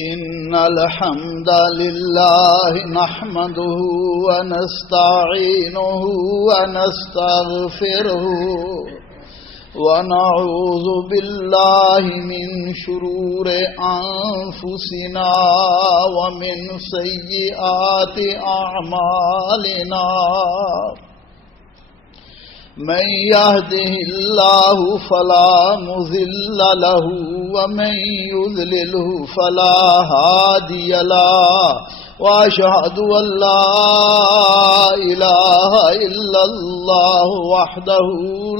إن الحمد لله نحمده ونستعينه ونستغفره ونعوذ بالله من شرور أنفسنا ومن سيئات أعمالنا من يهده الله فلا مضل له ومن يضلله فلا هادي له وأشهد أن لا إله إلا الله وحده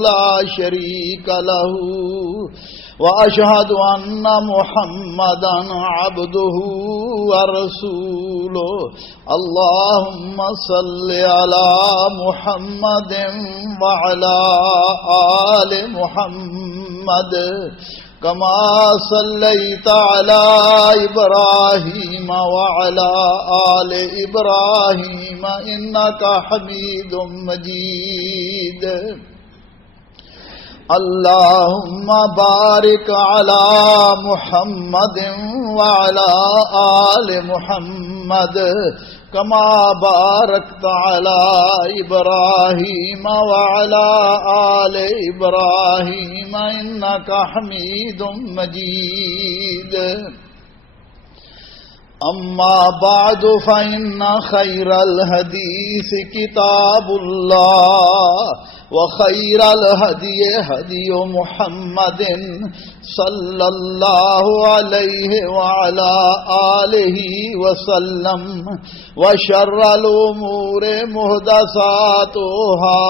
لا شريك له وأشهد أن محمدا عبده ورسوله اللهم صل على محمد وعلى آل محمد كما صليت على إبراهيم وعلى آل إبراهيم إنك حميد مجيد اللهم بارك على محمد وعلى آل محمد كما باركت على إبراهيم وعلى آل إبراهيم إنك حميد مجيد أما بعد فإن خير الحديث كتاب الله وخير الهدي هدي محمد صلى الله عليه وعلى آله وسلم وشر الأمور محدثاتها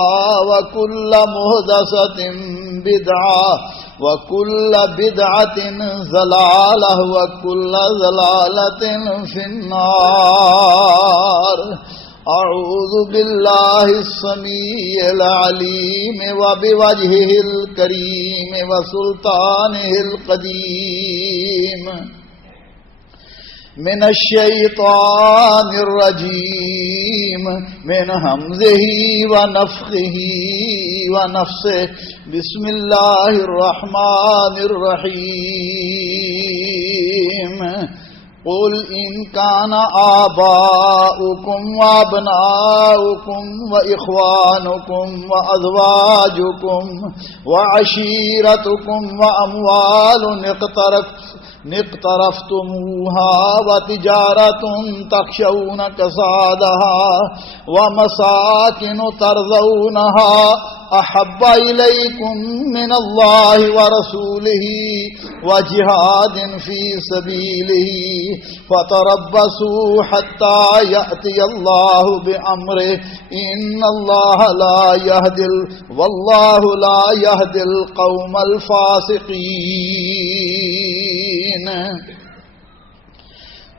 وكل محدثة بدعة وكل بدعة ضلالة وكل ضلالة في النار أعوذ بالله السميع العليم وبوجهه الكريم وسلطانه القديم من الشيطان الرجيم من همزه ونفخه ونفسه بسم الله الرحمن الرحيم قل إن كان آباؤكم وأبناؤكم وإخوانكم وأزواجكم وعشيرتكم وأموال اقترفتموها وتجارة تخشون كسادها ومساكن ترضونها أحب إليكم من الله ورسوله وجهاد في سبيله فتربصوا حتى يأتي الله بأمره إن الله لا يهدي والله لا يهدي القوم الفاسقين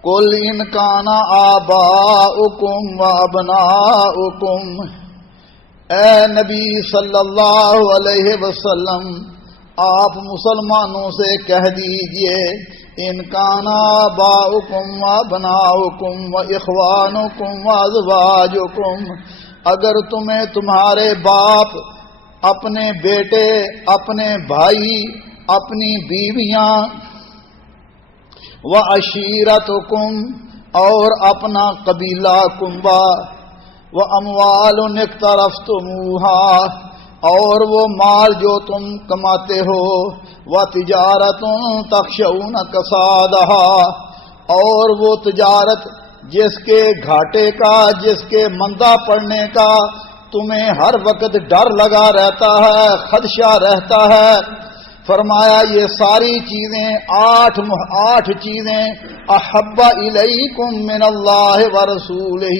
قل إن كان آباؤكم وأبناؤكم اے نبی صلی اللہ علیہ وسلم آپ مسلمانوں سے کہہ دیجئے ان کان آباؤکم وابناؤکم واخوانکم وازواجکم اگر تمہیں تمہارے باپ اپنے بیٹے اپنے بھائی اپنی بیویاں وعشیرتکم اور اپنا قبیلہ کنبہ وَأَمْوَالٌ اقْتَرَفْتُمُوهَا اور وہ مال جو تم کماتے ہو وَتِجَارَةٌ تَخْشَوْنَ كَسَادَهَا اور وہ تجارت جس کے گھاٹے کا جس کے مندہ پڑنے کا تمہیں ہر وقت ڈر لگا رہتا ہے خدشہ رہتا ہے فرمایا یہ ساری چیزیں آٹھ چیزیں احب الیکم من اللہ ورسولہ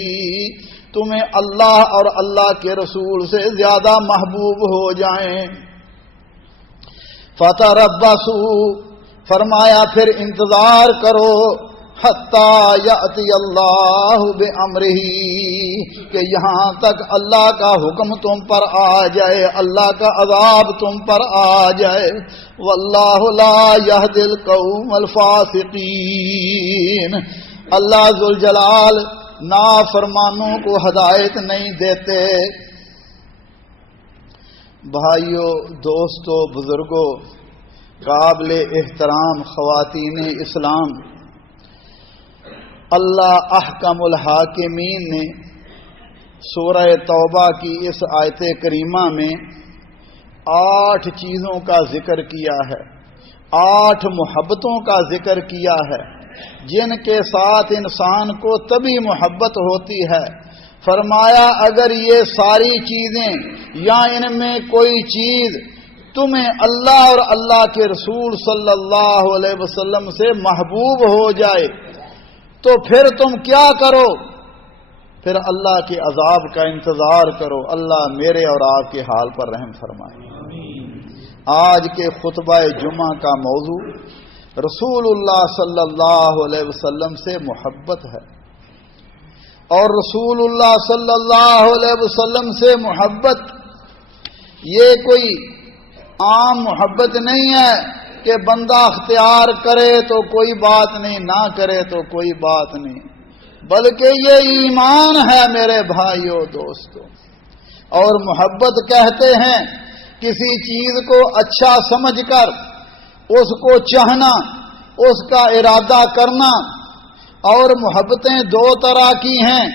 تمہیں اللہ اور اللہ کے رسول سے زیادہ محبوب ہو جائیں فتربصوا فرمایا پھر انتظار کرو حتی یأتی اللہ بامرہ کہ یہاں تک اللہ کا حکم تم پر آ جائے اللہ کا عذاب تم پر آ جائے واللہ لا یہدی القوم الفاسقین اللہ ذوالجلال نافرمانوں کو ہدایت نہیں دیتے بھائیو، دوستو، بزرگوں، قابل احترام خواتین اسلام، اللہ احکم الحاکمین نے سورہ توبہ کی اس آیت کریمہ میں 8 چیزوں کا ذکر کیا ہے، 8 محبتوں کا ذکر کیا ہے جن کے ساتھ انسان کو تبھی محبت ہوتی ہے۔ فرمایا اگر یہ ساری چیزیں یا ان میں کوئی چیز تمہیں اللہ اور اللہ کے رسول صلی اللہ علیہ وسلم سے محبوب ہو جائے تو پھر تم کیا کرو؟ پھر اللہ کے عذاب کا انتظار کرو۔ اللہ میرے اور آپ کے حال پر رحم فرمائے۔ آج کے خطبہ جمعہ کا موضوع رسول اللہ صلی اللہ علیہ وسلم سے محبت ہے، اور رسول اللہ صلی اللہ علیہ وسلم سے محبت یہ کوئی عام محبت نہیں ہے کہ بندہ اختیار کرے تو کوئی بات نہیں، نہ کرے تو کوئی بات نہیں، بلکہ یہ ایمان ہے میرے بھائیوں دوستوں۔ اور محبت کہتے ہیں کسی چیز کو اچھا سمجھ کر اس کو چاہنا، اس کا ارادہ کرنا۔ اور محبتیں 2 طرح کی ہیں،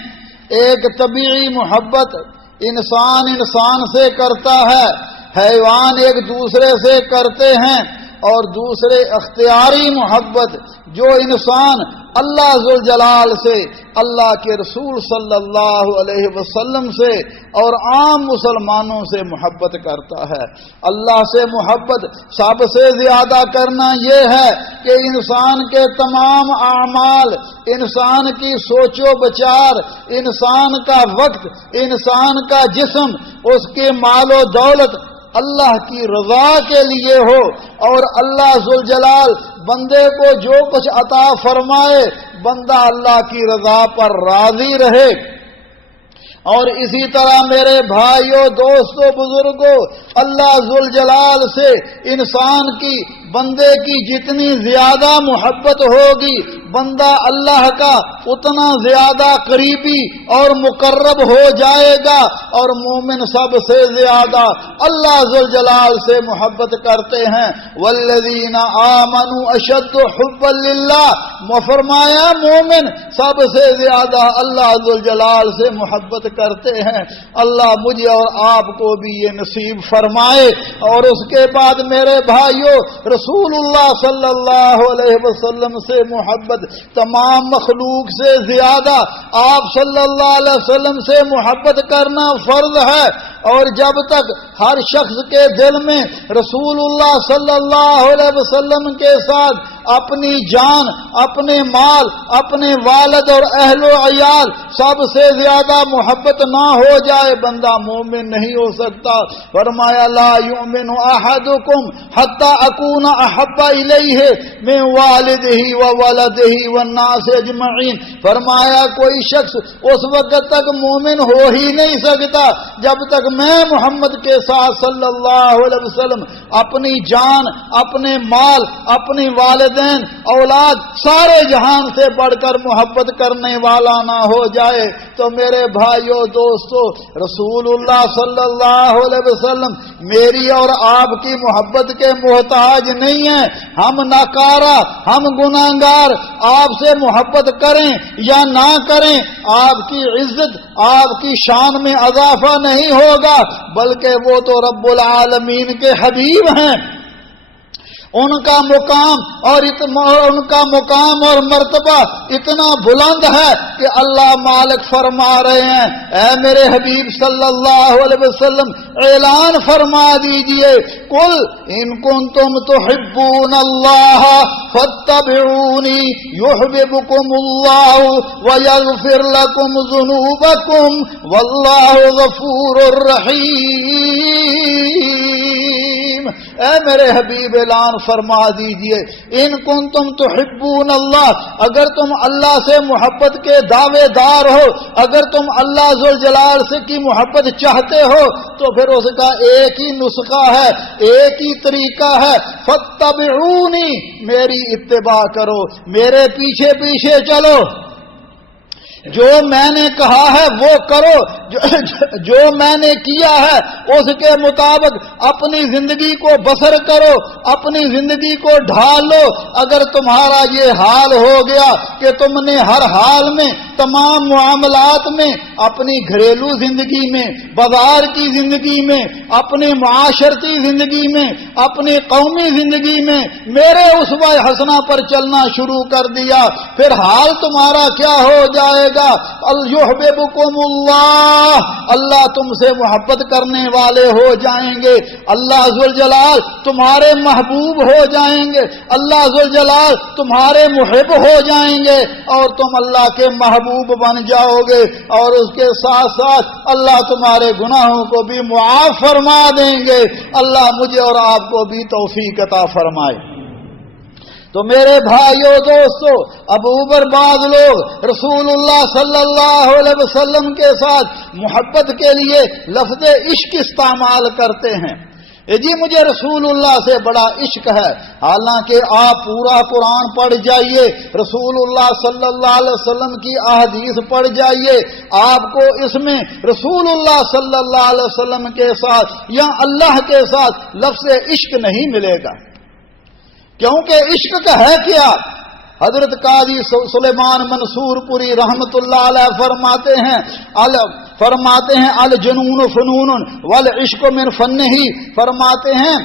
ایک طبیعی محبت انسان سے کرتا ہے، حیوان ایک دوسرے سے کرتے ہیں، اور دوسرے اختیاری محبت جو انسان اللہ ذوالجلال سے، اللہ کے رسول صلی اللہ علیہ وسلم سے اور عام مسلمانوں سے محبت کرتا ہے۔ اللہ سے محبت سب سے زیادہ کرنا یہ ہے کہ انسان کے تمام اعمال، انسان کی سوچ و بچار، انسان کا وقت، انسان کا جسم، اس کے مال و دولت اللہ کی رضا کے لیے ہو، اور اللہ ذوالجلال بندے کو جو کچھ عطا فرمائے بندہ اللہ کی رضا پر راضی رہے۔ اور اسی طرح میرے بھائیوں دوستوں بزرگوں، اللہ ذوالجلال سے انسان کی، بندے کی جتنی زیادہ محبت ہوگی بندہ اللہ کا اتنا زیادہ قریبی اور مقرب ہو جائے گا۔ اور مومن سب سے زیادہ اللہ ذوالجلال سے محبت کرتے ہیں۔ والذین آمنوا اشد حبا للہ، فرمایا مومن سب سے زیادہ اللہ ذوالجلال سے محبت کرتے ہیں۔ اللہ مجھے اور آپ کو بھی یہ نصیب فرمائے۔ اور اس کے بعد میرے بھائیوں، رسول اللہ صلی اللہ علیہ وسلم سے محبت تمام مخلوق سے زیادہ آپ صلی اللہ علیہ وسلم سے محبت کرنا فرض ہے۔ اور جب تک ہر شخص کے دل میں رسول اللہ صلی اللہ علیہ وسلم کے ساتھ اپنی جان، اپنے مال، اپنے والد اور اہل و عیال سب سے زیادہ محبت نہ ہو جائے بندہ مومن نہیں ہو سکتا۔ فرمایا لا یؤمن احدکم حتی اکون احب الیہ من والدہ وولدہ والناس اجمعین۔ فرمایا کوئی شخص اس وقت تک مومن ہو ہی نہیں سکتا جب تک میں محمد کے ساتھ صلی اللہ علیہ وسلم اپنی جان، اپنے مال، اپنی والدین، اولاد، سارے جہان سے بڑھ کر محبت کرنے والا نہ ہو جائے۔ تو میرے بھائیوں دوستو، رسول اللہ صلی اللہ علیہ وسلم میری اور آپ کی محبت کے محتاج نہیں ہیں۔ ہم ناکارہ، ہم گناہگار آپ سے محبت کریں یا نہ کریں، آپ کی عزت، آپ کی شان میں اضافہ نہیں ہوگا، بلکہ وہ تو رب العالمین کے حبیب ہیں۔ ان کا مقام اور مرتبہ اتنا بلند ہے کہ اللہ مالک فرما رہے ہیں، اے میرے حبیب صلی اللہ علیہ وسلم اعلان فرما دیجئے، قل ان کنتم تحبون اللہ فاتبعونی یحببکم اللہ ویغفر لکم ذنوبکم واللہ غفور رحیم۔ اے میرے حبیب اعلان فرما دیجئے، ان کنتم تحبون اللہ، اگر تم اللہ سے محبت کے دعوے دار ہو، اگر تم اللہ ذوالجلال سے کی محبت چاہتے ہو تو پھر اس کا ایک ہی نسخہ ہے، ایک ہی طریقہ ہے، فاتبعونی، میری اتباع کرو، میرے پیچھے پیچھے چلو۔ جو میں نے کہا ہے وہ کرو، جو میں نے کیا ہے اس کے مطابق اپنی زندگی کو بسر کرو، اپنی زندگی کو ڈھال لو۔ اگر تمہارا یہ حال ہو گیا کہ تم نے ہر حال میں، تمام معاملات میں، اپنی گھریلو زندگی میں، بازار کی زندگی میں، اپنی معاشرتی زندگی میں، اپنی قومی زندگی میں میرے اسوہ حسنہ پر چلنا شروع کر دیا، پھر حال تمہارا کیا ہو جائے گا؟ یحببکم اللہ، اللہ تم سے محبت کرنے والے ہو جائیں گے، اللہ ذوالجلال تمہارے محبوب ہو جائیں گے، اللہ ذوالجلال تمہارے محب ہو جائیں گے، اور تم اللہ کے محبوب بن جاؤ گے، اور اس کے ساتھ ساتھ اللہ تمہارے گناہوں کو بھی معاف فرما دیں گے۔ اللہ مجھے اور آپ کو بھی توفیق عطا فرمائے۔ تو میرے بھائیو دوستو، اب اوپر بعض لوگ رسول اللہ صلی اللہ علیہ وسلم کے ساتھ محبت کے لیے لفظ عشق استعمال کرتے ہیں۔ جی مجھے رسول اللہ سے بڑا عشق ہے، حالانکہ آپ پورا قرآن پڑھ جائیے، رسول اللہ صلی اللہ علیہ وسلم کی احادیث پڑھ جائیے، آپ کو اس میں رسول اللہ صلی اللہ علیہ وسلم کے ساتھ یا اللہ کے ساتھ لفظ عشق نہیں ملے گا، کیونکہ عشق کا ہے کیا؟ حضرت قاضی سلیمان منصور پوری رحمت اللہ علیہ فرماتے ہیں الجنون فنون والعشق من فنہ، فرماتے ہیں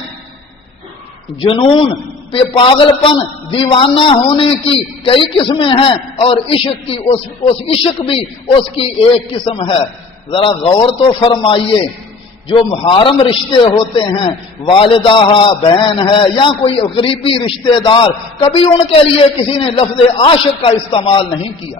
جنون پہ پاگل پن، دیوانہ ہونے کی کئی قسمیں ہیں، اور عشق کی اس عشق بھی اس کی ایک قسم ہے۔ ذرا غور تو فرمائیے، جو محرم رشتے ہوتے ہیں، والدہ بہن ہے یا کوئی قریبی رشتے دار، کبھی ان کے لیے کسی نے لفظ عاشق کا استعمال نہیں کیا،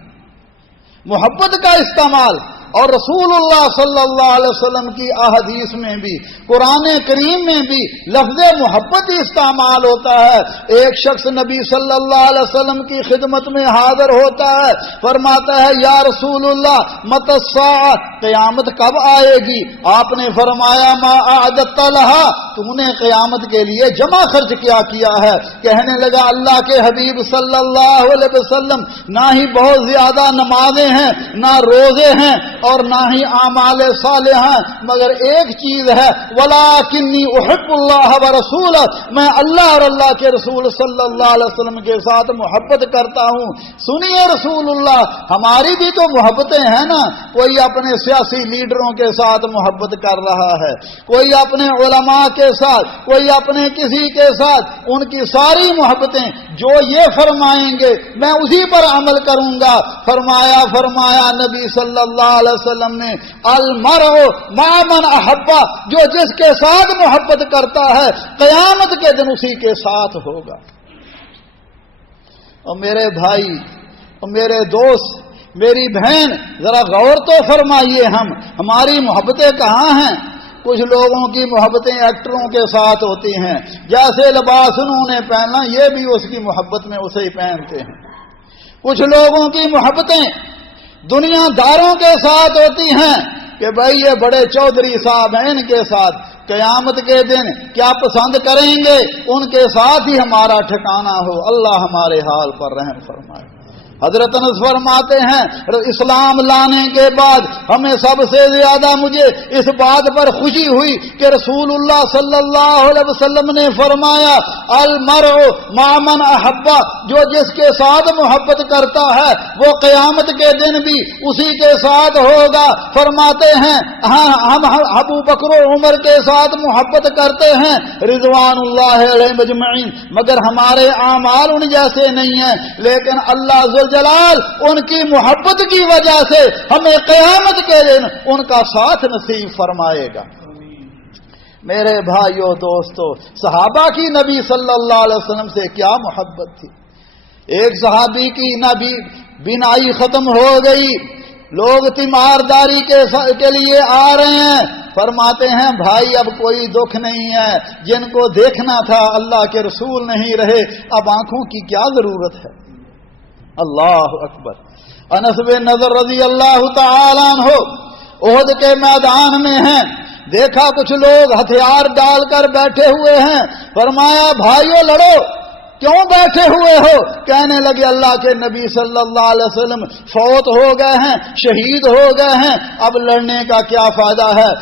محبت کا استعمال۔ اور رسول اللہ صلی اللہ علیہ وسلم کی احادیث میں بھی، قرآن کریم میں بھی لفظ محبت استعمال ہوتا ہے۔ ایک شخص نبی صلی اللہ علیہ وسلم کی خدمت میں حاضر ہوتا ہے، فرماتا ہے یا رسول اللہ متی الساعہ، قیامت کب آئے گی؟ آپ نے فرمایا ما اعددت لہا، تم نے قیامت کے لیے جمع خرچ کیا ہے؟ کہنے لگا اللہ کے حبیب صلی اللہ علیہ وسلم، نہ ہی بہت زیادہ نمازیں ہیں، نہ روزے ہیں، اور نہ ہی اعمال صالحہ، مگر ایک چیز ہے، ولکنی احب اللہ ورسولہ، میں اللہ اور اللہ کے رسول صلی اللہ علیہ وسلم کے ساتھ محبت کرتا ہوں۔ سنیے رسول اللہ، ہماری بھی تو محبتیں ہیں نا، کوئی اپنے سیاسی لیڈروں کے ساتھ محبت کر رہا ہے، کوئی اپنے علماء کے ساتھ، کوئی اپنے کسی کے ساتھ، ان کی ساری محبتیں جو یہ فرمائیں گے میں اسی پر عمل کروں گا۔ فرمایا نبی صلی اللہ علیہ وسلم نے المرء مع من احبا، جو جس کے ساتھ محبت کرتا ہے قیامت کے دن اسی کے ساتھ ہوگا۔ اور میرے بھائی اور میرے دوست، میری بہن، ذرا غور تو فرمائیے، ہماری محبتیں کہاں ہیں؟ کچھ لوگوں کی محبتیں ایکٹروں کے ساتھ ہوتی ہیں، جیسے لباس انہوں نے پہنا یہ بھی اس کی محبت میں اسے ہی پہنتے ہیں۔ کچھ لوگوں کی محبتیں دنیا داروں کے ساتھ ہوتی ہیں کہ بھائی یہ بڑے چودھری صاحب ہیں، ان کے ساتھ قیامت کے دن کیا پسند کریں گے، ان کے ساتھ ہی ہمارا ٹھکانہ ہو۔ اللہ ہمارے حال پر رحم فرمائے۔ حضرت انس فرماتے ہیں اسلام لانے کے بعد ہمیں سب سے زیادہ مجھے اس بات پر خوشی ہوئی کہ رسول اللہ صلی اللہ علیہ وسلم نے فرمایا المرء مع من احبا، جو جس کے ساتھ محبت کرتا ہے وہ قیامت کے دن بھی اسی کے ساتھ ہوگا۔ فرماتے ہیں ہم ابو بکر و عمر کے ساتھ محبت کرتے ہیں رضوان اللہ علیہم اجمعین، مگر ہمارے اعمال ان جیسے نہیں ہیں، لیکن اللہ جلال ان کی محبت کی وجہ سے ہمیں قیامت کے دن ان کا ساتھ نصیب فرمائے گا۔ میرے بھائیو دوستو، صحابہ کی نبی صلی اللہ علیہ وسلم سے کیا محبت تھی۔ ایک صحابی کی نبی بینائی ختم ہو گئی، لوگ تیمارداری کے لیے آ رہے ہیں، فرماتے ہیں بھائی اب کوئی دکھ نہیں ہے، جن کو دیکھنا تھا اللہ کے رسول نہیں رہے، اب آنکھوں کی کیا ضرورت ہے۔ اللہ اکبر۔ انس بن نضر رضی اللہ تعالیٰ عنہ احد کے میدان میں ہیں، دیکھا کچھ لوگ ہتھیار ڈال کر بیٹھے ہوئے ہیں، فرمایا بھائیو لڑو، کیوں بیٹھے ہوئے ہو؟ کہنے لگے اللہ کے نبی صلی اللہ علیہ وسلم فوت ہو گئے ہیں، شہید ہو گئے ہیں، اب لڑنے کا کیا فائدہ ہے؟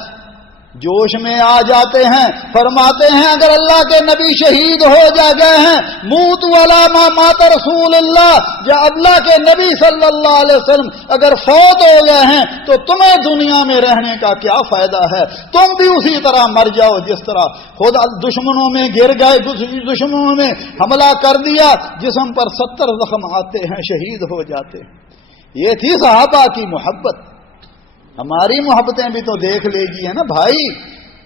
جوش میں آ جاتے ہیں، فرماتے ہیں اگر اللہ کے نبی شہید ہو گئے ہیں، موت والا ما مات رسول اللہ، جب اللہ کے نبی صلی اللہ علیہ وسلم اگر فوت ہو گئے ہیں تو تمہیں دنیا میں رہنے کا کیا فائدہ ہے؟ تم بھی اسی طرح مر جاؤ جس طرح خود دشمنوں میں گر گئے، دشمنوں نے حملہ کر دیا، جسم پر 70 زخم آتے ہیں، شہید ہو جاتے ہیں۔ یہ تھی صحابہ کی محبت۔ ہماری محبتیں بھی تو دیکھ لیجیے نا بھائی،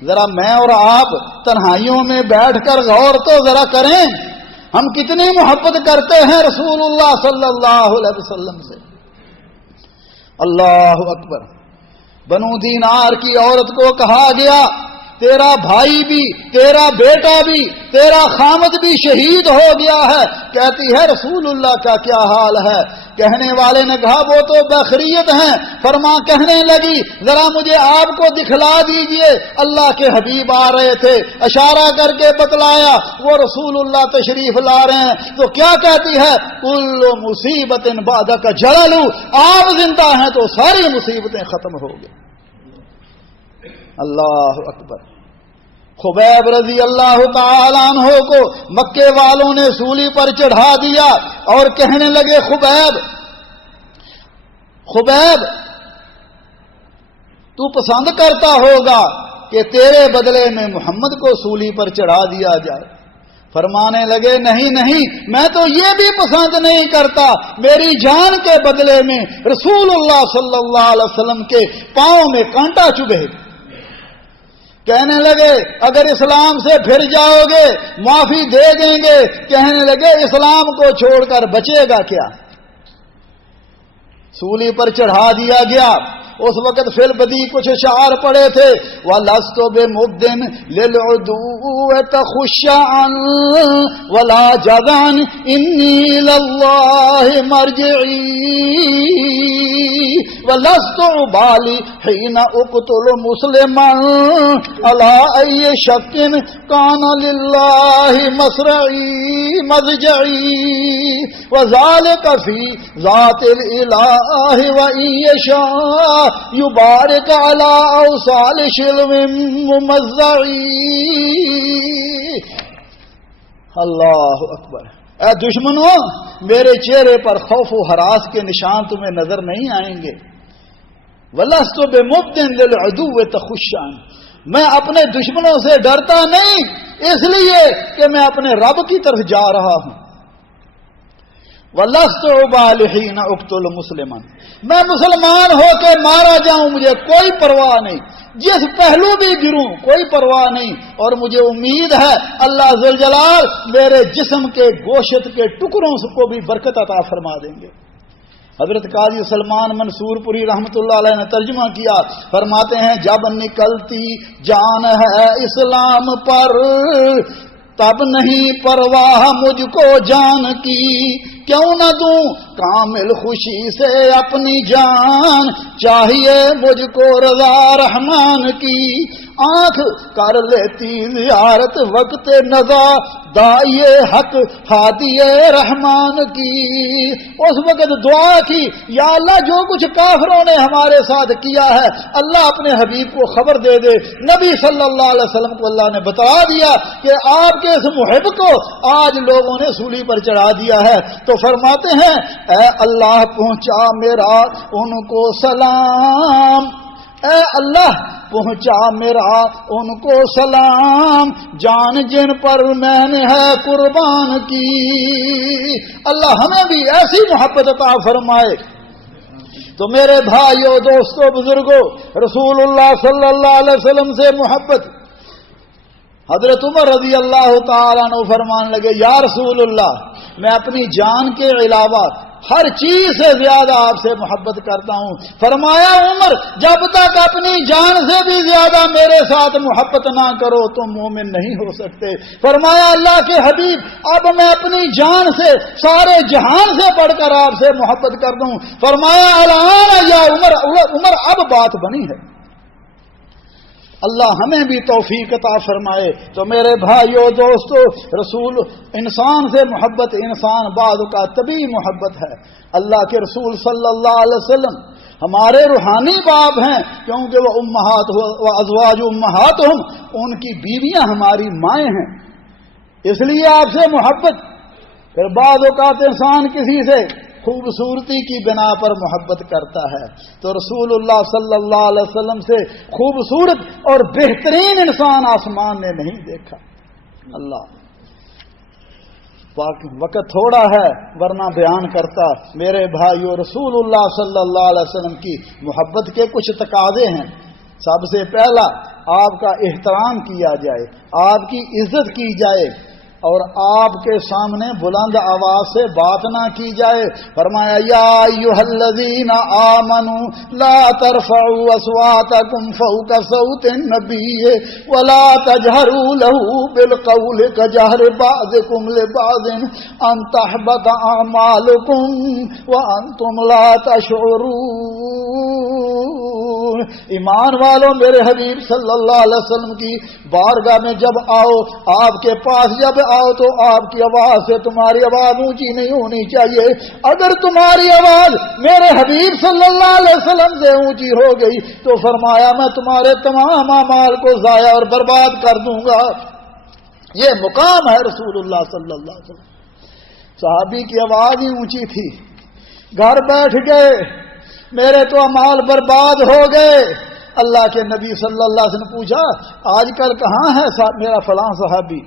ذرا میں اور آپ تنہائیوں میں بیٹھ کر غور تو ذرا کریں، ہم کتنی محبت کرتے ہیں رسول اللہ صلی اللہ علیہ وسلم سے۔ اللہ اکبر۔ بنو دینار کی عورت کو کہا گیا تیرا بھائی بھی، تیرا بیٹا بھی، تیرا خامد بھی شہید ہو گیا ہے۔ کہتی ہے رسول اللہ کا کیا حال ہے؟ کہنے والے نے کہا وہ تو بخیریت ہیں۔ کہنے لگی ذرا مجھے آپ کو دکھلا دیجئے۔ اللہ کے حبیب آ رہے تھے، اشارہ کر کے بتلایا وہ رسول اللہ تشریف لا رہے ہیں، تو کیا کہتی ہے؟ کل مصیبت بعدک جلل، آپ زندہ ہیں تو ساری مصیبتیں ختم ہو گئی۔ اللہ اکبر۔ خبیب رضی اللہ تعالیٰ عنہ کو مکے والوں نے سولی پر چڑھا دیا اور کہنے لگے خبیب تو پسند کرتا ہوگا کہ تیرے بدلے میں محمد کو سولی پر چڑھا دیا جائے۔ فرمانے لگے نہیں، میں تو یہ بھی پسند نہیں کرتا، میری جان کے بدلے میں رسول اللہ صلی اللہ علیہ وسلم کے پاؤں میں کانٹا چبھے۔ کہنے لگے اگر اسلام سے پھر جاؤ گے معافی دے دیں گے۔ کہنے لگے اسلام کو چھوڑ کر بچے گا کیا؟ سولی پر چڑھا دیا گیا۔ اس وقت فی البدی کچھ اشعار پڑے تھے، وَلَسْتُ بِمُبْدٍ لِلْعُدُوِّ تَخُشَّعًا وَلَا جَذَعًا إِنِّي لَلَّهِ مَرْجِعِي وَلَسْتُ أُبَالِي حِينَ أُقْتُلُ مُسْلِمًا عَلَىٰ أَيِّ شَكٍّ كَانَ لِلَّهِ مَضْجَعِي وَذَلِكَ فِي ذَاتِ الْإِلَٰهِ وَإِن يَشَاء یبارک علی اوصال شلو ممزعی۔ اللہ اکبر۔ اے دشمنوں، میرے چہرے پر خوف و ہراس کے نشان تمہیں نظر نہیں آئیں گے۔ وَلَسْتُ بِمُبْدٍ لِلْعُدُوِّ تَخُشًّا، میں اپنے دشمنوں سے ڈرتا نہیں، اس لیے کہ میں اپنے رب کی طرف جا رہا ہوں۔ وَلَسْتُ أُبَالِي حِينَ أُقْتُلُ مُسْلِمًا، میں مسلمان ہو کے مارا جاؤں مجھے کوئی پرواہ نہیں، جس پہلو بھی گروں کوئی پرواہ نہیں، اور مجھے امید ہے اللہ ذوالجلال میرے جسم کے گوشت کے ٹکڑوں کو بھی برکت عطا فرما دیں گے۔ حضرت قاضی سلمان منصور پوری رحمت اللہ علیہ نے ترجمہ کیا، فرماتے ہیں جب نکلتی جان ہے اسلام پر تب نہیں پرواہ مجھ کو جان کی، کیوں نہ دوں کامل خوشی سے اپنی جان، چاہیے مجھ کو رضا رحمان کی، آنکھ کر لیتی زیارت وقت نزا دائیے حق ہادیے رحمان کی۔ اس وقت دعا کی یا اللہ جو کچھ کافروں نے ہمارے ساتھ کیا ہے اللہ اپنے حبیب کو خبر دے دے۔ نبی صلی اللہ علیہ وسلم کو اللہ نے بتا دیا کہ آپ کے اس محب کو آج لوگوں نے سولی پر چڑھا دیا ہے، تو فرماتے ہیں اے اللہ پہنچا میرا ان کو سلام، اے اللہ پہنچا میرا ان کو سلام، جان جن پر میں نے ہے قربان کی۔ اللہ ہمیں بھی ایسی محبت عطا فرمائے۔ تو میرے بھائیو دوستو بزرگو، رسول اللہ صلی اللہ علیہ وسلم سے محبت۔ حضرت عمر رضی اللہ تعالیٰ عنہ فرمان لگے یا رسول اللہ، میں اپنی جان کے علاوہ ہر چیز سے زیادہ آپ سے محبت کرتا ہوں۔ فرمایا عمر جب تک اپنی جان سے بھی زیادہ میرے ساتھ محبت نہ کرو تم مومن نہیں ہو سکتے۔ فرمایا اللہ کے حبیب اب میں اپنی جان سے سارے جہان سے بڑھ کر آپ سے محبت کر دوں۔ فرمایا الان یا عمر اب بات بنی ہے، اللہ ہمیں بھی توفیق عطا فرمائے۔ تو میرے بھائیو دوستو، رسول انسان سے محبت، انسان بعد کا طبی محبت ہے۔ اللہ کے رسول صلی اللہ علیہ وسلم ہمارے روحانی باپ ہیں، کیونکہ وہ امہات و ازواج امہاتہم، ان کی بیویاں ہماری مائیں ہیں، اس لیے آپ سے محبت۔ پھر بعض اوقات انسان کسی سے خوبصورتی کی بنا پر محبت کرتا ہے، تو رسول اللہ صلی اللہ علیہ وسلم سے خوبصورت اور بہترین انسان آسمان نے نہیں دیکھا۔ اللہ، وقت تھوڑا ہے ورنہ بیان کرتا۔ میرے بھائیو، رسول اللہ صلی اللہ علیہ وسلم کی محبت کے کچھ تقاضے ہیں۔ سب سے پہلا، آپ کا احترام کیا جائے، آپ کی عزت کی جائے، اور آپ کے سامنے بلند آواز سے بات نہ کی جائے۔ فرمایا یا ایھا الذین آمنوا لا ترفعوا اصواتکم فوق صوت النبی ولا تجہروا له بالقول کجہر بعضکم لبعض ان تحبط اعمالکم وانتم لا تشعرون۔ ایمان والوں، میرے حبیب صلی اللہ علیہ وسلم کی بارگاہ میں جب آؤ، آپ کے پاس جب آؤ تو آپ کی آواز سے تمہاری آواز اونچی نہیں ہونی چاہیے۔ اگر تمہاری آواز میرے حبیب صلی اللہ علیہ وسلم سے اونچی ہو گئی تو فرمایا میں تمہارے تمام اعمال کو ضائع اور برباد کر دوں گا۔ یہ مقام ہے رسول اللہ صلی اللہ علیہ وسلم۔ صحابی کی آواز ہی اونچی تھی، گھر بیٹھ گئے، میرے تو اعمال برباد ہو گئے۔ اللہ کے نبی صلی اللہ علیہ وسلم نے پوچھا آج کل کہاں ہے میرا فلاں صحابی،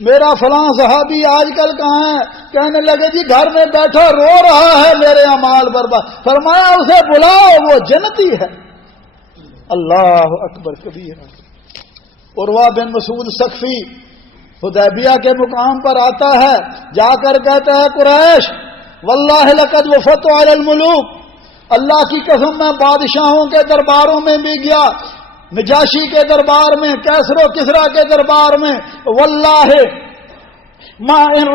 میرا فلاں صحابی آج کل کہاں ہے؟ کہنے لگے جی گھر میں بیٹھا رو رہا ہے، میرے اعمال برباد۔ فرمایا اسے بلاؤ، وہ جنتی ہے۔ اللہ اکبر کبیرہ۔ عروہ بن مسعود ثقفی حدیبیہ کے مقام پر آتا ہے، جا کر کہتا ہے قریش واللہ لقد وفدت علی الملوک، اللہ کی قسم میں بادشاہوں کے درباروں میں بھی گیا، نجاشی کے دربار میں، کیسر و کسریٰ کے دربار میں، واللہ ما ان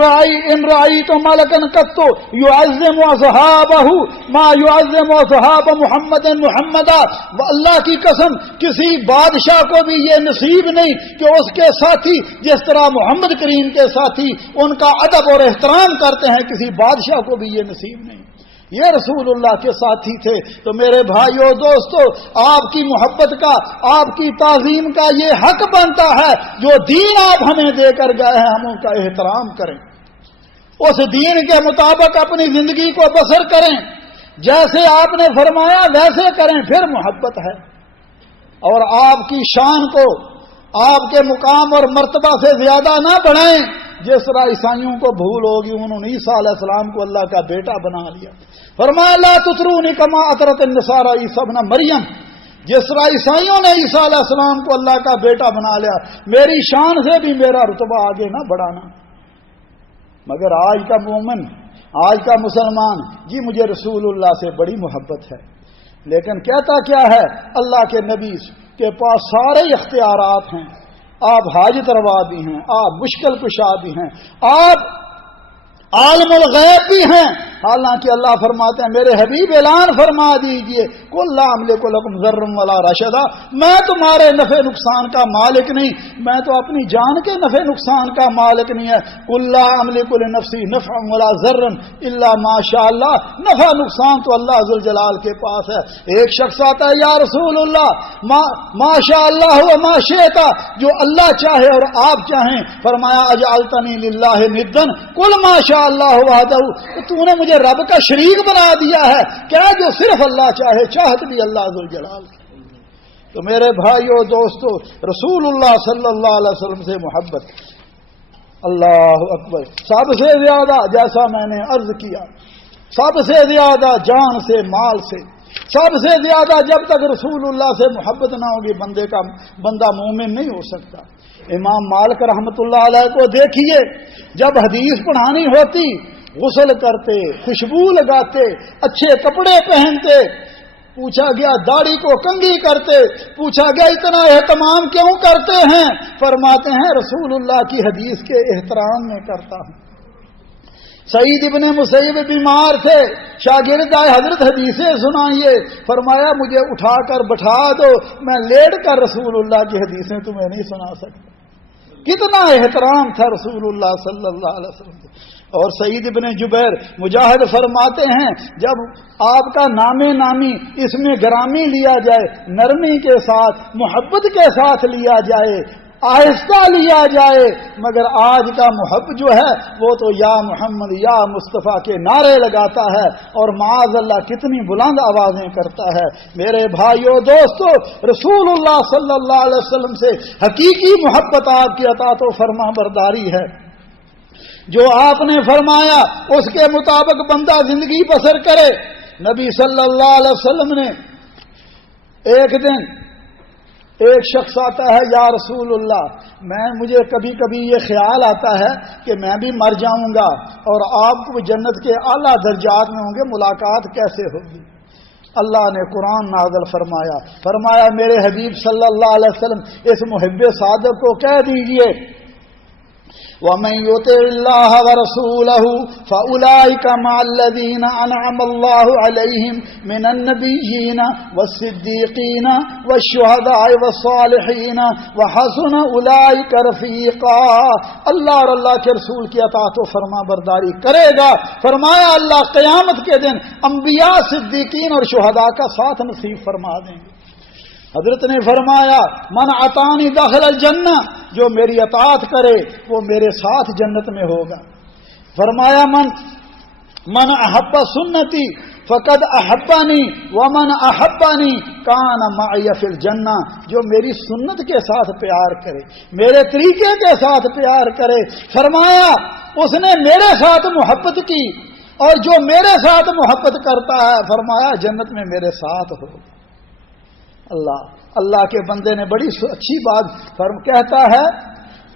رأیت ملکا قط یعظم اصحابہ ما یعظم اصحاب محمد محمدا۔ اللہ کی قسم کسی بادشاہ کو بھی یہ نصیب نہیں کہ اس کے ساتھی جس طرح محمد کریم کے ساتھی ان کا ادب اور احترام کرتے ہیں، کسی بادشاہ کو بھی یہ نصیب نہیں۔ یہ رسول اللہ کے ساتھی تھے۔ تو میرے بھائیو دوستو، آپ کی محبت کا، آپ کی تعظیم کا یہ حق بنتا ہے، جو دین آپ ہمیں دے کر گئے ہیں ہم ان کا احترام کریں، اس دین کے مطابق اپنی زندگی کو بسر کریں، جیسے آپ نے فرمایا ویسے کریں، پھر محبت ہے۔ اور آپ کی شان کو آپ کے مقام اور مرتبہ سے زیادہ نہ بڑھائیں، جس طرح عیسائیوں کو بھول ہوگی، انہوں نے عیسیٰ علیہ السلام کو اللہ کا بیٹا بنا لیا۔ فرمایا لا تطرونی کما اطرت النصارى عیسی ابن مریم، جس طرح عیسائیوں نے عیسیٰ علیہ السلام کو اللہ کا بیٹا بنا لیا، میری شان سے بھی میرا رتبہ آگے نہ بڑھانا۔ مگر آج کا مومن، آج کا مسلمان، جی مجھے رسول اللہ سے بڑی محبت ہے، لیکن کہتا کیا ہے؟ اللہ کے نبی کے پاس سارے اختیارات ہیں، آپ حاجت روا بھی ہیں، آپ مشکل کشا بھی ہیں، آپ عالم الغیب بھی ہیں، حالانکہ اللہ فرماتے ہیں میرے حبیب اعلان فرما دیجئے قل لا املک لکم ضرا ولا رشدا، میں تمہارے نفع نقصان کا مالک نہیں، میں تو اپنی جان کے نفع نقصان کا مالک نہیں ہے۔ قل لا املک لنفسی نفعا ولا ضرا الا ما شاء اللہ، نفع نقصان تو اللہ ذوالجلال کے پاس ہے۔ ایک شخص آتا ہے یا رسول اللہ ما شاء اللہ و ما شئت، جو اللہ چاہے اور آپ چاہیں۔ فرمایا اجعلتنی للہ ندا قل ما شاء اللہ وحدہ، تو نے مجھے رب کا شریک بنا دیا ہے، کیا جو صرف اللہ چاہے، چاہت بھی اللہ ذوالجلال۔ تو میرے بھائیو دوستو، رسول اللہ صلی اللہ علیہ وسلم سے محبت، اللہ اکبر، سب سے زیادہ، جیسا میں نے عرض کیا، سب سے زیادہ جان سے، مال سے، سب سے زیادہ جب تک رسول اللہ سے محبت نہ ہوگی بندہ مومن نہیں ہو سکتا۔ امام مالک رحمت اللہ علیہ کو دیکھیے، جب حدیث پڑھانی ہوتی غسل کرتے، خوشبو لگاتے، اچھے کپڑے پہنتے، پوچھا گیا داڑھی کو کنگھی کرتے، پوچھا گیا اتنا اہتمام کیوں کرتے ہیں؟ فرماتے ہیں رسول اللہ کی حدیث کے احترام میں کرتا ہوں۔ سعید ابن مسیب بیمار تھے، شاگرد آئے، حضرت حدیثیں سنائیے. فرمایا مجھے اٹھا کر بٹھا دو، میں لیٹ کر رسول اللہ کی حدیثیں تمہیں نہیں سنا سکتا. کتنا احترام تھا رسول اللہ صلی اللہ علیہ وسلم کو. اور سعید ابن جبیر مجاہد فرماتے ہیں جب آپ کا نام نامی اس میں گرامی لیا جائے، نرمی کے ساتھ، محبت کے ساتھ لیا جائے، آہستہ لیا جائے، مگر آج کا محب جو ہے وہ تو یا محمد یا مصطفیٰ کے نعرے لگاتا ہے اور معاذ اللہ کتنی بلند آوازیں کرتا ہے. میرے بھائیو دوستو، رسول اللہ صلی اللہ علیہ وسلم سے حقیقی محبت آپ کی اطاعت و فرما برداری ہے. جو آپ نے فرمایا اس کے مطابق بندہ زندگی بسر کرے. نبی صلی اللہ علیہ وسلم نے ایک دن ایک شخص آتا ہے، یا رسول اللہ مجھے کبھی کبھی یہ خیال آتا ہے کہ میں بھی مر جاؤں گا اور آپ کو جنت کے اعلیٰ درجات میں ہوں گے، ملاقات کیسے ہوگی؟ اللہ نے قرآن نازل فرمایا میرے حبیب صلی اللہ علیہ وسلم اس محب صادق کو کہہ دیجئے وَمَن يُطِعِ اللَّهَ وَرَسُولَهُ فَأُولَٰئِكَ مَعَ الَّذِينَ أَنْعَمَ اللَّهُ عَلَيْهِمْ مِنَ النَّبِيِّينَ وَالصِّدِّيقِينَ وَالشُّهَدَاءِ وَالصَّالِحِينَ وَحَسُنَ أُولَٰئِكَ رَفِیقًا. اللہ اور اللہ کے رسول کی اطاعت و فرما برداری کرے گا. فرمایا اللہ قیامت کے دن انبیاء، صدیقین اور شہداء کا ساتھ نصیب فرما دیں گے. حضرت نے فرمایا من اطاعنی دخل الجنہ، جو میری اطاعت کرے وہ میرے ساتھ جنت میں ہوگا. فرمایا من احب سنتی فقد احبانی ومن احبانی کان معی فی الجنہ، جو میری سنت کے ساتھ پیار کرے، میرے طریقے کے ساتھ پیار کرے. فرمایا اس نے میرے ساتھ محبت کی اور جو میرے ساتھ محبت کرتا ہے فرمایا جنت میں میرے ساتھ ہو. اللہ کے بندے نے بڑی اچھی بات کہتا ہے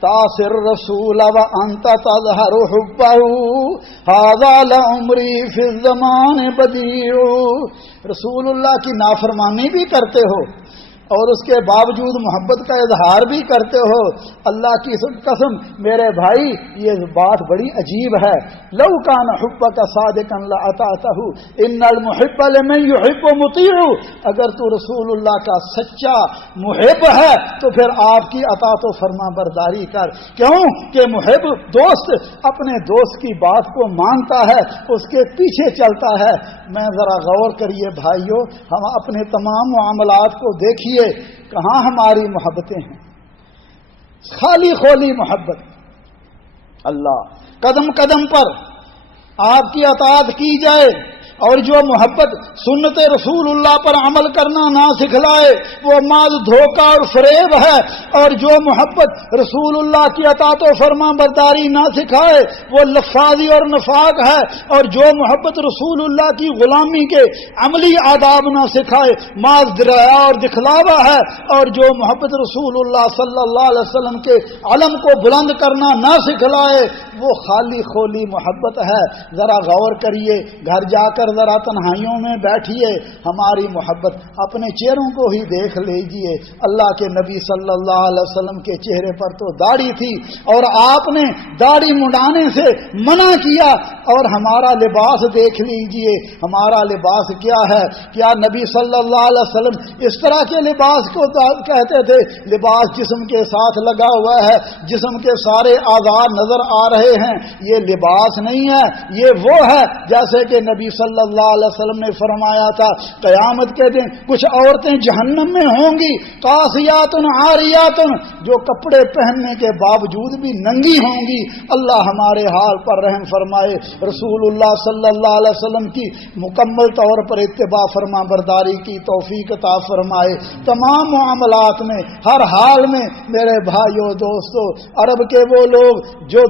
تاثر رسول وانت تظہر حبہ ھذا لعمری فی الزمان بدیع. رسول اللہ کی نافرمانی بھی کرتے ہو اور اس کے باوجود محبت کا اظہار بھی کرتے ہو. اللہ کی قسم میرے بھائی یہ بات بڑی عجیب ہے. لو کان حبک صادقا لاطعتہ ان المحب لمن یحب مطیع. اگر تو رسول اللہ کا سچا محب ہے تو پھر آپ کی اطاعت و فرما برداری کر. کیوں کہ محب دوست اپنے دوست کی بات کو مانتا ہے، اس کے پیچھے چلتا ہے. میں ذرا غور کریے بھائیو، ہم اپنے تمام معاملات کو دیکھیے کہاں ہماری محبتیں ہیں؟ خالی خولی محبت. اللہ قدم قدم پر آپ کی اطاعت کی جائے اور جو محبت سنت رسول اللہ پر عمل کرنا نہ سکھلائے وہ ماذ دھوکہ اور فریب ہے. اور جو محبت رسول اللہ کی اطاعت و فرما برداری نہ سکھائے وہ لفاظی اور نفاق ہے. اور جو محبت رسول اللہ کی غلامی کے عملی آداب نہ سکھائے ماذ دریا اور دکھلاوا ہے. اور جو محبت رسول اللہ صلی اللہ علیہ وسلم کے علم کو بلند کرنا نہ سکھلائے وہ خالی خولی محبت ہے. ذرا غور کریے، گھر جا کر ذرا تنہائیوں میں بیٹھیے، ہماری محبت اپنے چہروں کو ہی دیکھ لیجئے. اللہ کے نبی صلی اللہ علیہ وسلم کے چہرے پر تو داڑھی تھی اور آپ نے داڑھی منڈانے سے منع کیا. اور ہمارا لباس دیکھ لیجئے، ہمارا لباس کیا ہے؟ کیا نبی صلی اللہ علیہ وسلم اس طرح کے لباس کو کہتے تھے لباس جسم کے ساتھ لگا ہوا ہے، جسم کے سارے اعضاء نظر آ رہے ہیں؟ یہ لباس نہیں ہے، یہ وہ ہے جیسے کہ نبی صلی اللہ علیہ وسلم نے فرمایا تھا قیامت کے دن کچھ عورتیں جہنم میں ہوں گی قاسیات عاریات، جو کپڑے پہننے کے باوجود بھی ننگی ہوں گی. اللہ ہمارے حال پر رحم فرمائے. رسول اللہ صلی اللہ علیہ وسلم کی مکمل طور پر اتباع فرما برداری کی توفیق عطا فرمائے. تمام معاملات میں ہر حال میں میرے بھائیو دوستو، عرب کے وہ لوگ جو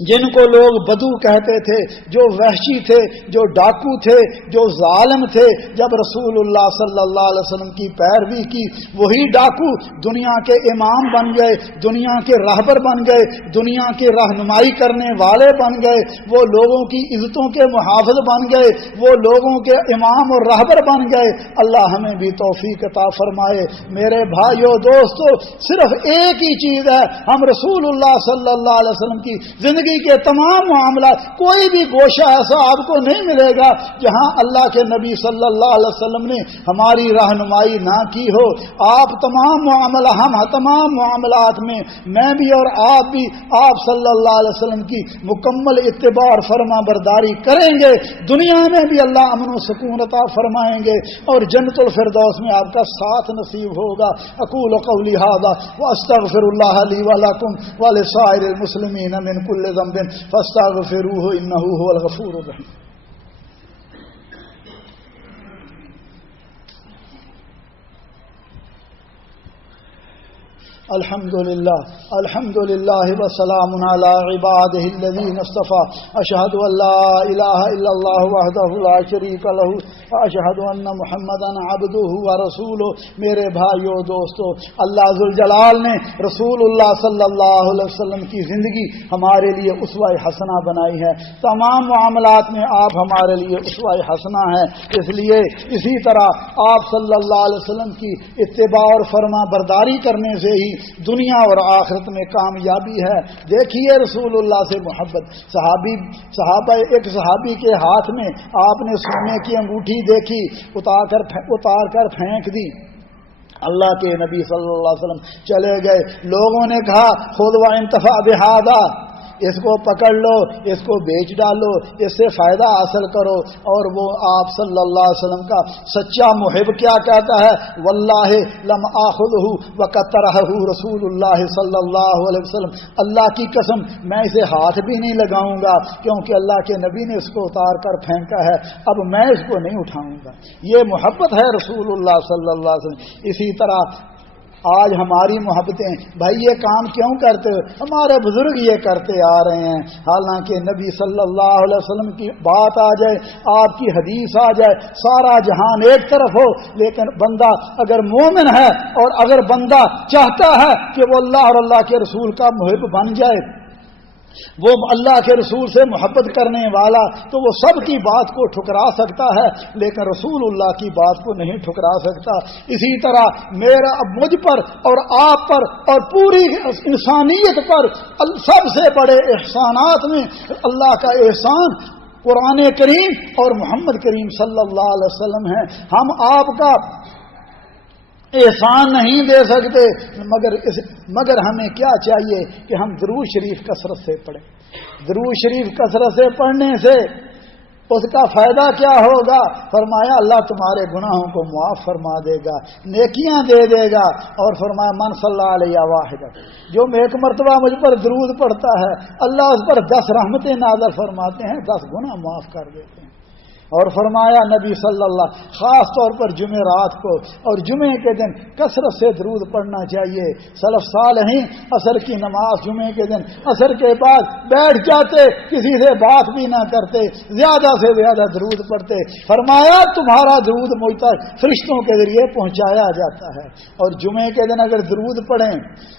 جن کو لوگ بدو کہتے تھے، جو وحشی تھے، جو ڈاکو تھے، جو ظالم تھے، جب رسول اللہ صلی اللہ علیہ وسلم کی پیروی کی وہی ڈاکو دنیا کے امام بن گئے، دنیا کے راہبر بن گئے، دنیا کے رہنمائی کرنے والے بن گئے، وہ لوگوں کی عزتوں کے محافظ بن گئے، وہ لوگوں کے امام اور راہبر بن گئے. اللہ ہمیں بھی توفیق عطا فرمائے. میرے بھائیو دوستو، صرف ایک ہی چیز ہے، ہم رسول اللہ صلی اللہ علیہ وسلم کی زندگی زندگی کے تمام معاملات، کوئی بھی گوشہ ایسا آپ کو نہیں ملے گا جہاں اللہ کے نبی صلی اللہ علیہ وسلم نے ہماری رہنمائی نہ کی ہو۔ آپ تمام معاملات میں میں بھی اور آپ بھی آپ صلی اللہ علیہ وسلم کی مکمل اتباع اور فرما برداری کریں گے، دنیا میں بھی اللہ امن و سکون عطا فرمائیں گے اور جنت الفردوس میں آپ کا ساتھ نصیب ہوگا۔ اقول قولی ھذا واستغفر اللہ لی ولکم ولسائر المسلمین من کل ذنب فاستغفروہ انہ ھو الغفور الرحیم۔ الحمد للہ وسلام علی عبادہ الذین اصطفیٰ، اشہد ان لا الہ الا اللہ وحدہ لا شریک لہ واشہد ان محمدا عبدہ ورسولہ۔ میرے بھائیو دوستو، اللہ ذوالجلال نے رسول اللہ صلی اللہ علیہ وسلم کی زندگی ہمارے لیے اسوہ حسنہ بنائی ہے، تمام معاملات میں آپ ہمارے لیے اسوہ حسنہ ہیں، اس لیے اسی طرح آپ صلی اللہ علیہ وسلم کی اتباع اور فرما برداری کرنے سے ہی دنیا اور آخرت میں کامیابی ہے۔ دیکھیے رسول اللہ سے محبت، ایک صحابی کے ہاتھ میں آپ نے سونے کی انگوٹھی دیکھی، اتار کر پھینک دی۔ اللہ کے نبی صلی اللہ علیہ وسلم چلے گئے، لوگوں نے کہا خذ وانتفع بہذا، اس کو پکڑ لو، اس کو بیچ ڈالو، اس سے فائدہ حاصل کرو۔ اور وہ آپ صلی اللہ علیہ وسلم کا سچا محب کیا کہتا ہے، واللہ لم آخذہ وقترہ رسول اللہ صلی اللہ علیہ وسلم، اللہ کی قسم میں اسے ہاتھ بھی نہیں لگاؤں گا کیونکہ اللہ کے نبی نے اس کو اتار کر پھینکا ہے، اب میں اس کو نہیں اٹھاؤں گا۔ یہ محبت ہے رسول اللہ صلی اللہ علیہ وسلم۔ اسی طرح آج ہماری محبتیں، بھائی یہ کام کیوں کرتے ہو؟ ہمارے بزرگ یہ کرتے آ رہے ہیں، حالانکہ نبی صلی اللہ علیہ وسلم کی بات آ جائے، آپ کی حدیث آ جائے، سارا جہان ایک طرف ہو، لیکن بندہ اگر مومن ہے اور اگر بندہ چاہتا ہے کہ وہ اللہ اور اللہ کے رسول کا محب بن جائے، وہ اللہ کے رسول سے محبت کرنے والا، تو وہ سب کی بات کو ٹھکرا سکتا ہے لیکن رسول اللہ کی بات کو نہیں ٹھکرا سکتا۔ اسی طرح مجھ پر اور آپ پر اور پوری انسانیت پر سب سے بڑے احسانات میں اللہ کا احسان قرآن کریم اور محمد کریم صلی اللہ علیہ وسلم ہیں۔ ہم آپ کا احسان نہیں دے سکتے، مگر ہمیں کیا چاہیے کہ ہم درود شریف کثرت سے پڑھیں۔ درود شریف کثرت سے پڑھنے سے اس کا فائدہ کیا ہوگا؟ فرمایا اللہ تمہارے گناہوں کو معاف فرما دے گا، نیکیاں دے دے گا، اور فرمایا من صلی علیہ واحد، جو ایک مرتبہ مجھ پر درود پڑھتا ہے اللہ اس پر 10 رحمتیں نازل فرماتے ہیں، 10 گناہ معاف کر دیتے ہیں۔ اور فرمایا نبی صلی اللہ خاص طور پر جمعرات کو اور جمعے کے دن کثرت سے درود پڑھنا چاہیے۔ سلف صالحین عصر کی نماز جمعے کے دن عصر کے بعد بیٹھ جاتے، کسی سے بات بھی نہ کرتے، زیادہ سے زیادہ درود پڑھتے۔ فرمایا تمہارا درود مجھ تک فرشتوں کے ذریعے پہنچایا جاتا ہے، اور جمعے کے دن اگر درود پڑھیں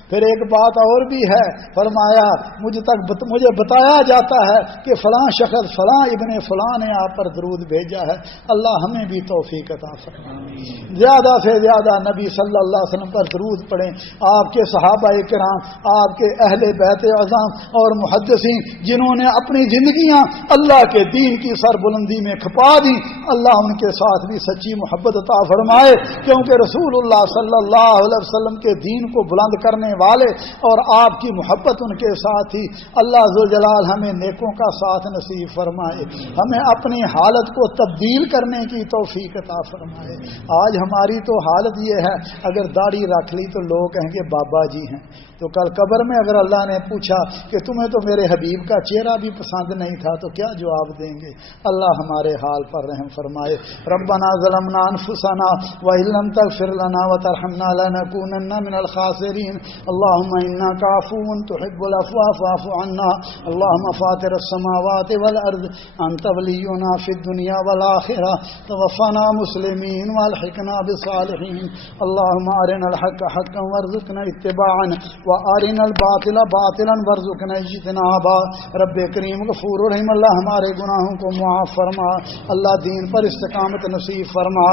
پھر ایک بات اور بھی ہے، فرمایا مجھے بتایا جاتا ہے کہ فلاں شخص فلاں ابن فلاں نے آپ پر درود بھیجا ہے۔ اللہ ہمیں بھی توفیق عطا فرمائے، زیادہ سے زیادہ نبی صلی اللہ علیہ وسلم پر درود پڑھیں۔ آپ کے صحابہ کرام، آپ کے اہل بیت اعظم اور محدثین جنہوں نے اپنی زندگیاں اللہ کے دین کی سربلندی میں کھپا دی، اللہ ان کے ساتھ بھی سچی محبت عطا فرمائے، کیونکہ رسول اللہ صلی اللہ علیہ وسلم کے دین کو بلند کرنے والے اور آپ کی محبت ان کے ساتھ ہی۔ اللہ ذوالجلال ہمیں نیکوں کا ساتھ نصیب فرمائے، ہمیں اپنی حالت کو تبدیل کرنے کی توفیق عطا فرمائے۔ آج ہماری تو حالت یہ ہے، اگر داڑھی رکھ لی تو لوگ کہیں گے بابا جی ہیں، تو کل قبر میں اگر اللہ نے پوچھا کہ تمہیں تو میرے حبیب کا چہرہ بھی پسند نہیں تھا تو کیا جواب دیں گے؟ اللہ ہمارے حال پر رحم فرمائے۔ ربنا ظلمنا انفسنا وان لم تغفر لنا وترحمنا لنكونن من الخاسرين اللهم انك عفو تحب العفو فاعف عنا اللهم فاطر السماوات والارض انت ولينا في الدنيا والاخره توفنا مسلمين والحقنا بالصالحين اللهم ارنا الحق حقا وارزقنا اتباعه وارنا الباطل باطلا وارزقنا اجتنابا۔ رب کریم غفور رحیم، اللہ ہمارے گناہوں کو معاف فرما، اللہ دین پر استقامت نصیب فرما۔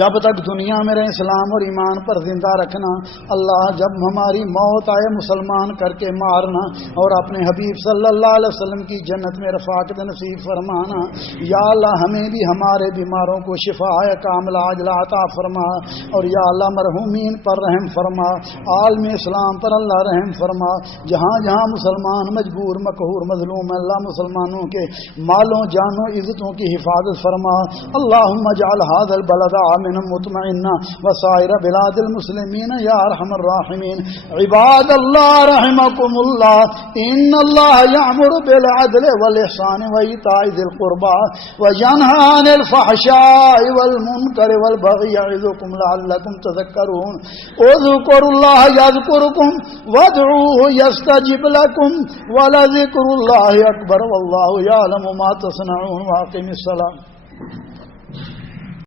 جب تک دنیا میں رہے اسلام اور ایمان پر زندہ رکھنا. اللہ جب ہماری موت آئے مسلمان کر کے مارنا اور اپنے حبیب صلی اللہ علیہ وسلم کی جنت میں رفاقت نصیب فرمانا. یا اللہ ہمیں بھی ہمارے بیماروں کو شفا کاملہ عاجلہ عطا فرما. اور یا اللہ مرحومین پر رحم فرما, عالم اسلام پر اللہ رحم فرما. جہاں جہاں مسلمان مجبور مقہور مظلوم اللہ مسلمانوں کے مالوں جانوں عزتوں کی حفاظت فرما. اللہم اجعل هذا البلد آمنا مطمئنا وسائر بلاد المسلمین یا ارحم الراحمین. عباد اللہ رحمکم اللہ, ان اللہ یأمر بالعدل والاحسان وایتاء ذی القربى وینہی عن الفحشاء والمنکر والبغی یعظکم لعلکم تذکرون. اذکروا اللہ یذکرکم وادعوه یستجب لکم ولذکر اللہ اکبر واللہ یعلم ما تصنعون. واقم الصلاۃ.